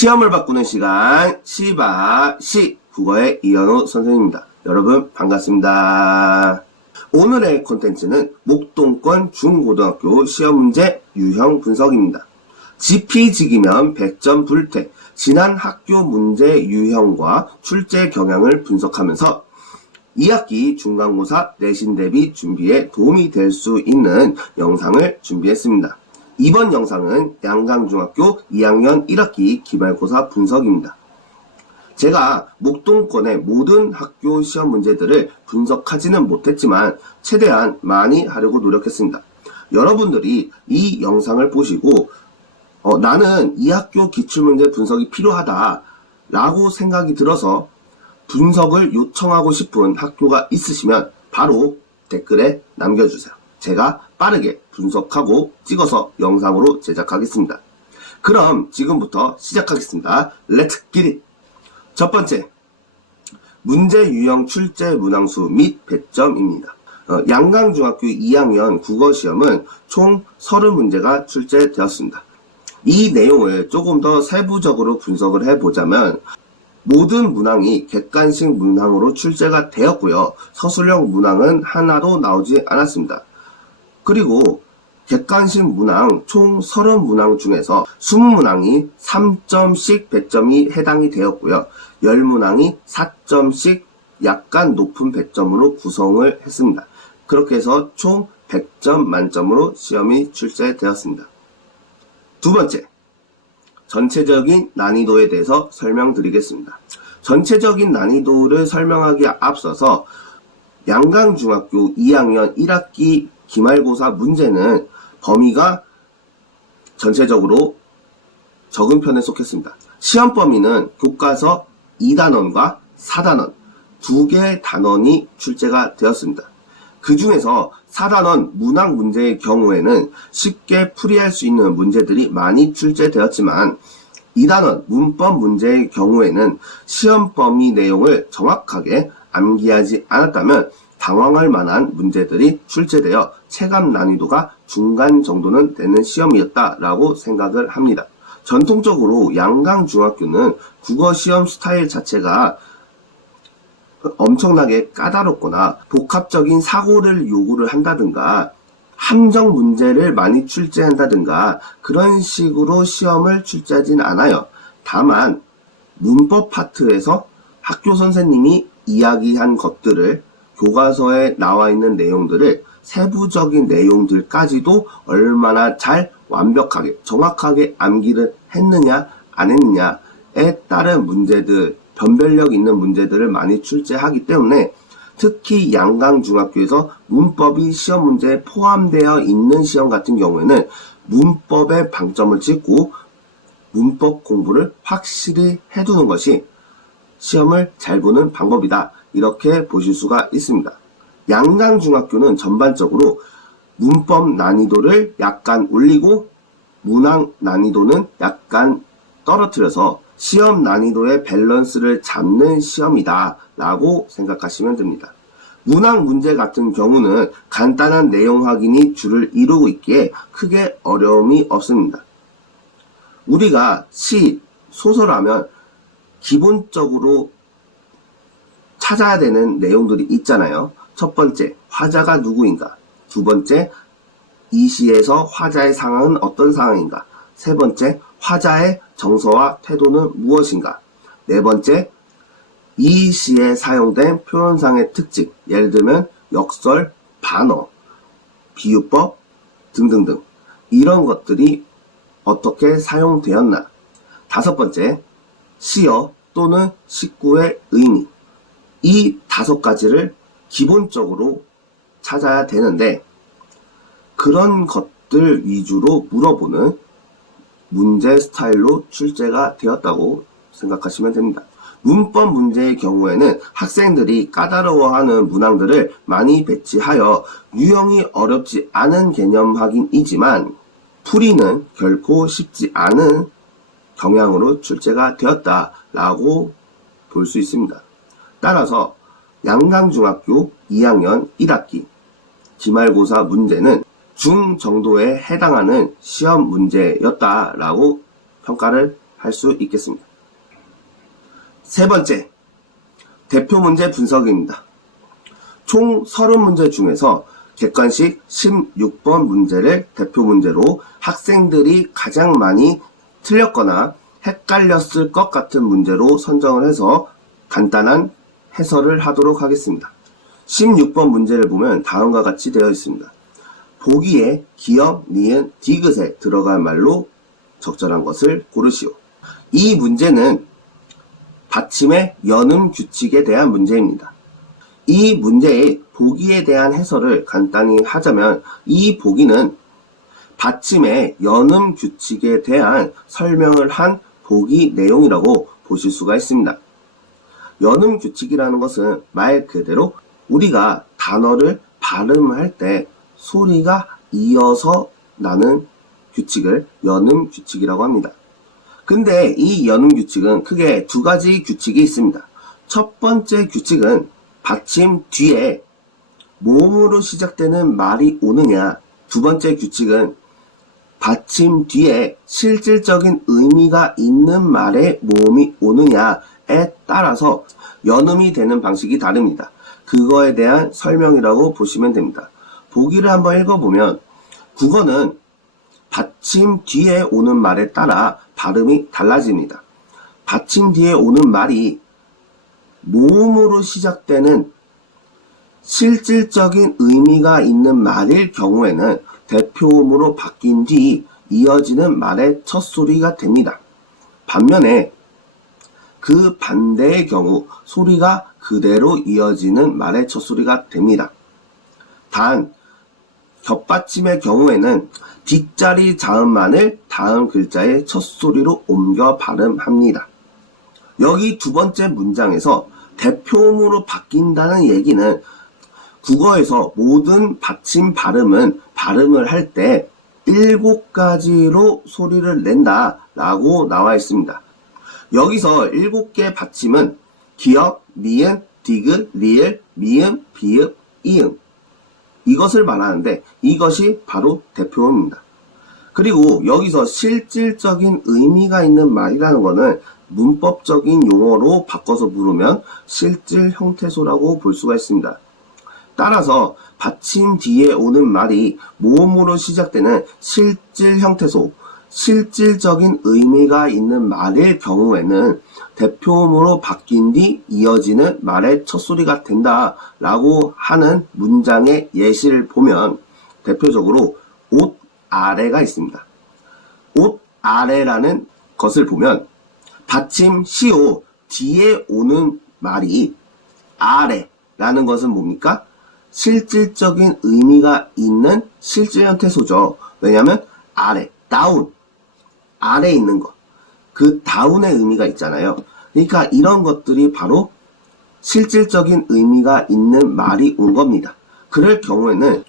시험을 바꾸는 시간 시바시 국어의 이현우 선생님입니다. 여러분 반갑습니다. 오늘의 콘텐츠는 목동권 중고등학교 시험 문제 유형 분석입니다. 지피지기면 100점 불태, 지난 학교 문제 유형과 출제 경향을 분석하면서 2학기 중간고사 내신 대비 준비에 도움이 될 수 있는 영상을 준비했습니다. 이번 영상은 양강중학교 2학년 1학기 기말고사 분석입니다. 제가 목동권의 모든 학교 시험 문제들을 분석하지는 못했지만 최대한 많이 하려고 노력했습니다. 여러분들이 이 영상을 보시고 나는 이 학교 기출문제 분석이 필요하다 라고 생각이 들어서 분석을 요청하고 싶은 학교가 있으시면 바로 댓글에 남겨주세요. 제가 빠르게 분석하고 찍어서 영상으로 제작하겠습니다. 그럼 지금부터 시작하겠습니다. Let's get it! 첫 번째, 문제 유형 출제 문항수 및 배점입니다. 양강중학교 2학년 국어시험은 총 30문제가 출제되었습니다. 이 내용을 조금 더 세부적으로 분석을 해보자면 모든 문항이 객관식 문항으로 출제가 되었고요. 서술형 문항은 하나도 나오지 않았습니다. 그리고 객관식 문항 총 30문항 중에서 20문항이 3점씩 배점이 해당이 되었고요. 10문항이 4점씩 약간 높은 배점으로 구성을 했습니다. 그렇게 해서 총 100점 만점으로 시험이 출제되었습니다. 두 번째, 전체적인 난이도에 대해서 설명드리겠습니다. 전체적인 난이도를 설명하기에 앞서서 양강중학교 2학년 1학기 기말고사 문제는 범위가 전체적으로 적은 편에 속했습니다. 시험 범위는 교과서 2단원과 4단원 두 개의 단원이 출제가 되었습니다. 그 중에서 4단원 문항 문제의 경우에는 쉽게 풀이할 수 있는 문제들이 많이 출제되었지만 2단원 문법 문제의 경우에는 시험 범위 내용을 정확하게 암기하지 않았다면 당황할 만한 문제들이 출제되어 체감 난이도가 중간 정도는 되는 시험이었다라고 생각을 합니다. 전통적으로 양강중학교는 국어시험 스타일 자체가 엄청나게 까다롭거나 복합적인 사고를 요구를 한다든가 함정 문제를 많이 출제한다든가 그런 식으로 시험을 출제하진 않아요. 다만 문법 파트에서 학교 선생님이 이야기한 것들을 교과서에 나와 있는 내용들을 세부적인 내용들까지도 얼마나 잘 완벽하게 정확하게 암기를 했느냐 안 했느냐에 따른 문제들, 변별력 있는 문제들을 많이 출제하기 때문에 특히 양강중학교에서 문법이 시험 문제에 포함되어 있는 시험 같은 경우에는 문법에 방점을 찍고 문법 공부를 확실히 해두는 것이 시험을 잘 보는 방법이다. 이렇게 보실 수가 있습니다. 양강중학교는 전반적으로 문법 난이도를 약간 올리고 문항 난이도는 약간 떨어뜨려서 시험 난이도의 밸런스를 잡는 시험이다 라고 생각하시면 됩니다. 문항 문제 같은 경우는 간단한 내용 확인이 주를 이루고 있기에 크게 어려움이 없습니다. 우리가 시, 소설하면 기본적으로 찾아야 되는 내용들이 있잖아요. 첫 번째, 화자가 누구인가? 두 번째, 이 시에서 화자의 상황은 어떤 상황인가? 세 번째, 화자의 정서와 태도는 무엇인가? 네 번째, 이 시에 사용된 표현상의 특징, 예를 들면 역설, 반어, 비유법 등등등 이런 것들이 어떻게 사용되었나? 다섯 번째, 시어 또는 식구의 의미. 이 5가지를 기본적으로 찾아야 되는데 그런 것들 위주로 물어보는 문제 스타일로 출제가 되었다고 생각하시면 됩니다. 문법 문제의 경우에는 학생들이 까다로워하는 문항들을 많이 배치하여 유형이 어렵지 않은 개념 확인이지만 풀이는 결코 쉽지 않은 경향으로 출제가 되었다라고 볼 수 있습니다. 따라서 양강중학교 2학년 1학기 기말고사 문제는 중 정도에 해당하는 시험 문제였다라고 평가를 할 수 있겠습니다. 세 번째, 대표 문제 분석입니다. 총 30문제 중에서 객관식 16번 문제를 대표 문제로 학생들이 가장 많이 틀렸거나 헷갈렸을 것 같은 문제로 선정을 해서 간단한 해설을 하도록 하겠습니다. 16번 문제를 보면 다음과 같이 되어 있습니다. 보기에 기역, 니은, 디귿에 들어갈 말로 적절한 것을 고르시오. 이 문제는 받침의 연음 규칙에 대한 문제입니다. 이 문제의 보기에 대한 해설을 간단히 하자면 이 보기는 받침의 연음 규칙에 대한 설명을 한 보기 내용이라고 보실 수가 있습니다. 연음 규칙이라는 것은 말 그대로 우리가 단어를 발음할 때 소리가 이어서 나는 규칙을 연음 규칙이라고 합니다. 근데 이 연음 규칙은 크게 두 가지 규칙이 있습니다. 첫 번째 규칙은 받침 뒤에 모음으로 시작되는 말이 오느냐, 두 번째 규칙은 받침 뒤에 실질적인 의미가 있는 말에 모음이 오느냐에 따라서 연음이 되는 방식이 다릅니다. 그거에 대한 설명이라고 보시면 됩니다. 보기를 한번 읽어보면 국어는 받침 뒤에 오는 말에 따라 발음이 달라집니다. 받침 뒤에 오는 말이 모음으로 시작되는 실질적인 의미가 있는 말일 경우에는 대표음으로 바뀐 뒤 이어지는 말의 첫 소리가 됩니다. 반면에 그 반대의 경우 소리가 그대로 이어지는 말의 첫 소리가 됩니다. 단 겹받침의 경우에는 뒷자리 자음만을 다음 글자의 첫 소리로 옮겨 발음합니다. 여기 두 번째 문장에서 대표음으로 바뀐다는 얘기는 국어에서 모든 받침 발음은 발음을 할 때 7가지로 소리를 낸다 라고 나와 있습니다. 여기서 7개 받침은 기역, 니은, 디귿, 리을, 미음, 비읍, 이음 이것을 말하는데 이것이 바로 대표음입니다. 그리고 여기서 실질적인 의미가 있는 말이라는 것은 문법적인 용어로 바꿔서 부르면 실질 형태소라고 볼 수가 있습니다. 따라서 받침 뒤에 오는 말이 모음으로 시작되는 실질 형태소, 실질적인 의미가 있는 말일 경우에는 대표음으로 바뀐 뒤 이어지는 말의 첫 소리가 된다 라고 하는 문장의 예시를 보면 대표적으로 옷 아래가 있습니다. 옷 아래라는 것을 보면 받침 시오 뒤에 오는 말이 아래라는 것은 뭡니까? 실질적인 의미가 있는 실질 형태소죠. 왜냐하면 아래, 다운, 아래에 있는 것. 그 다운의 의미가 있잖아요. 그러니까 이런 것들이 바로 실질적인 의미가 있는 말이 온 겁니다. 그럴 경우에는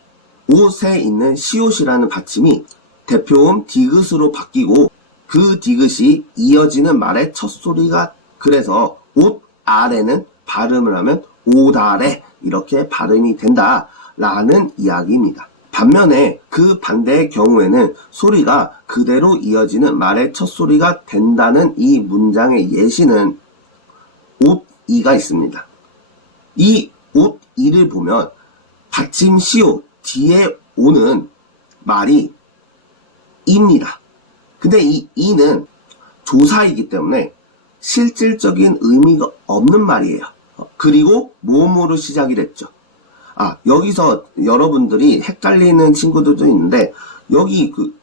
옷에 있는 시옷이라는 받침이 대표음 디귿으로 바뀌고 그 디귿이 이어지는 말의 첫 소리가 그래서 옷 아래는 발음을 하면 옷 아래 이렇게 발음이 된다 라는 이야기입니다. 반면에 그 반대의 경우에는 소리가 그대로 이어지는 말의 첫 소리가 된다는 이 문장의 예시는 옷이가 있습니다. 이 옷이를 보면 받침 시옷 뒤에 오는 말이 입니다. 근데 이 이는 조사이기 때문에 실질적인 의미가 없는 말이에요. 그리고 모음으로 시작이 됐죠. 여기서 여러분들이 헷갈리는 친구들도 있는데 여기 그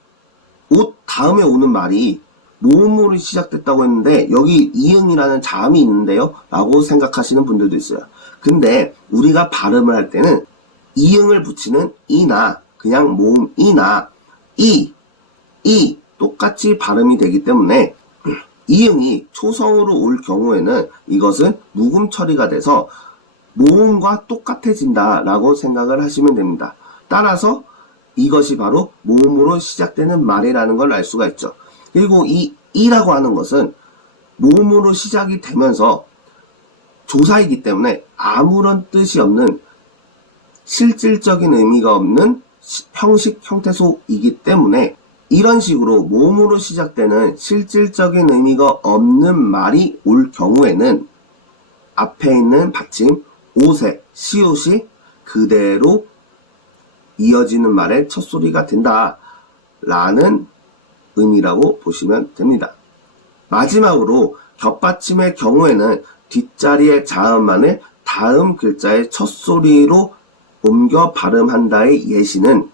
옷 다음에 오는 말이 모음으로 시작됐다고 했는데 여기 이응이라는 자음이 있는데요 라고 생각하시는 분들도 있어요. 근데 우리가 발음을 할 때는 이응을 붙이는 이나 그냥 모음 이나 이 똑같이 발음이 되기 때문에 이응이 초성으로 올 경우에는 이것은 묵음 처리가 돼서 모음과 똑같아진다 라고 생각을 하시면 됩니다. 따라서 이것이 바로 모음으로 시작되는 말이라는 걸 알 수가 있죠. 그리고 이 이라고 하는 것은 모음으로 시작이 되면서 조사이기 때문에 아무런 뜻이 없는 실질적인 의미가 없는 형식 형태소이기 때문에 이런 식으로 몸으로 시작되는 실질적인 의미가 없는 말이 올 경우에는 앞에 있는 받침 옷의 시옷이 그대로 이어지는 말의 첫소리가 된다 라는 의미라고 보시면 됩니다. 마지막으로 겹받침의 경우에는 뒷자리의 자음만을 다음 글자의 첫소리로 옮겨 발음한다의 예시는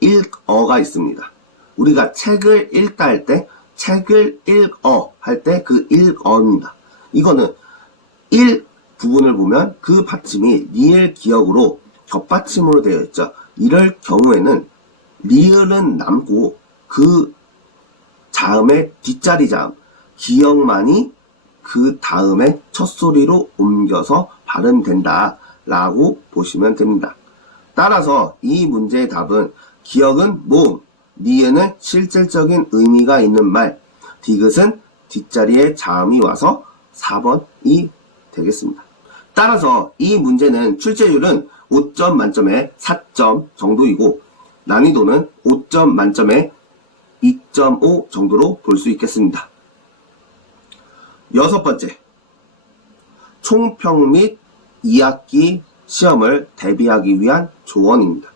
읽어가 있습니다. 우리가 책을 읽다 할 때 책을 읽어 할 때 그 읽어입니다. 이거는 일 부분을 보면 그 받침이 리을 기역으로 겹받침으로 되어 있죠. 이럴 경우에는 리을은 남고 그 자음의 뒷자리 자음 기역만이 그 다음에 첫소리로 옮겨서 발음된다 라고 보시면 됩니다. 따라서 이 문제의 답은 기역은 모음, 리을은 실질적인 의미가 있는 말, 디귿은 뒷자리에 자음이 와서 4번이 되겠습니다. 따라서 이 문제는 출제율은 5점 만점에 4점 정도이고 난이도는 5점 만점에 2.5 정도로 볼 수 있겠습니다. 여섯 번째, 총평 및 2학기 시험을 대비하기 위한 조언입니다.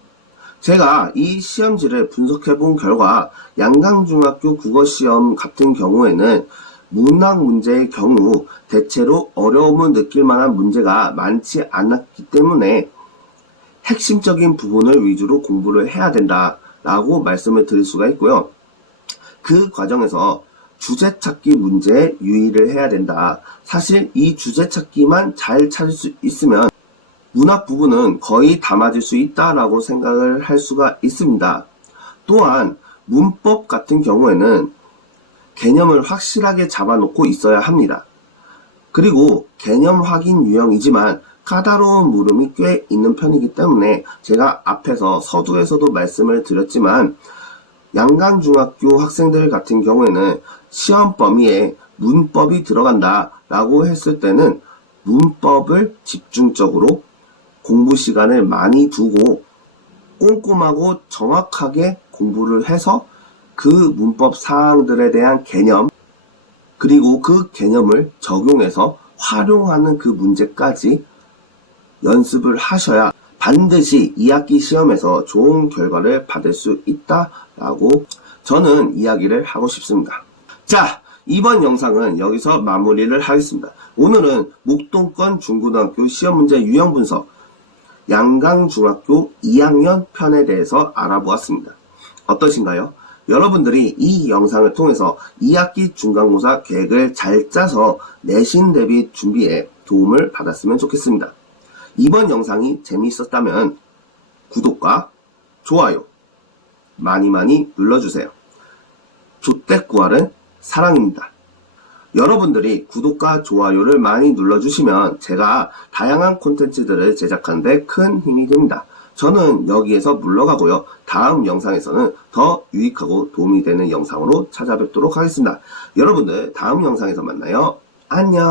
제가 이 시험지를 분석해 본 결과 양강중학교 국어시험 같은 경우에는 문학 문제의 경우 대체로 어려움을 느낄 만한 문제가 많지 않았기 때문에 핵심적인 부분을 위주로 공부를 해야 된다라고 말씀을 드릴 수가 있고요. 그 과정에서 주제찾기 문제에 유의를 해야 된다. 사실 이 주제찾기만 잘 찾을 수 있으면 문학 부분은 거의 다 맞을 수 있다라고 생각을 할 수가 있습니다. 또한 문법 같은 경우에는 개념을 확실하게 잡아놓고 있어야 합니다. 그리고 개념 확인 유형이지만 까다로운 물음이 꽤 있는 편이기 때문에 제가 앞에서 서두에서도 말씀을 드렸지만 양강중학교 학생들 같은 경우에는 시험 범위에 문법이 들어간다 라고 했을 때는 문법을 집중적으로 공부 시간을 많이 두고 꼼꼼하고 정확하게 공부를 해서 그 문법 사항들에 대한 개념 그리고 그 개념을 적용해서 활용하는 그 문제까지 연습을 하셔야 반드시 2학기 시험에서 좋은 결과를 받을 수 있다라고 저는 이야기를 하고 싶습니다. 자, 이번 영상은 여기서 마무리를 하겠습니다. 오늘은 목동권 중고등학교 시험 문제 유형 분석 양강중학교 2학년 편에 대해서 알아보았습니다. 어떠신가요? 여러분들이 이 영상을 통해서 2학기 중간고사 계획을 잘 짜서 내신 대비 준비에 도움을 받았으면 좋겠습니다. 이번 영상이 재미있었다면 구독과 좋아요 많이 눌러주세요. 조떼꾸알은 사랑입니다. 여러분들이 구독과 좋아요를 많이 눌러주시면 제가 다양한 콘텐츠들을 제작하는 데 큰 힘이 됩니다. 저는 여기에서 물러가고요. 다음 영상에서는 더 유익하고 도움이 되는 영상으로 찾아뵙도록 하겠습니다. 여러분들 다음 영상에서 만나요. 안녕.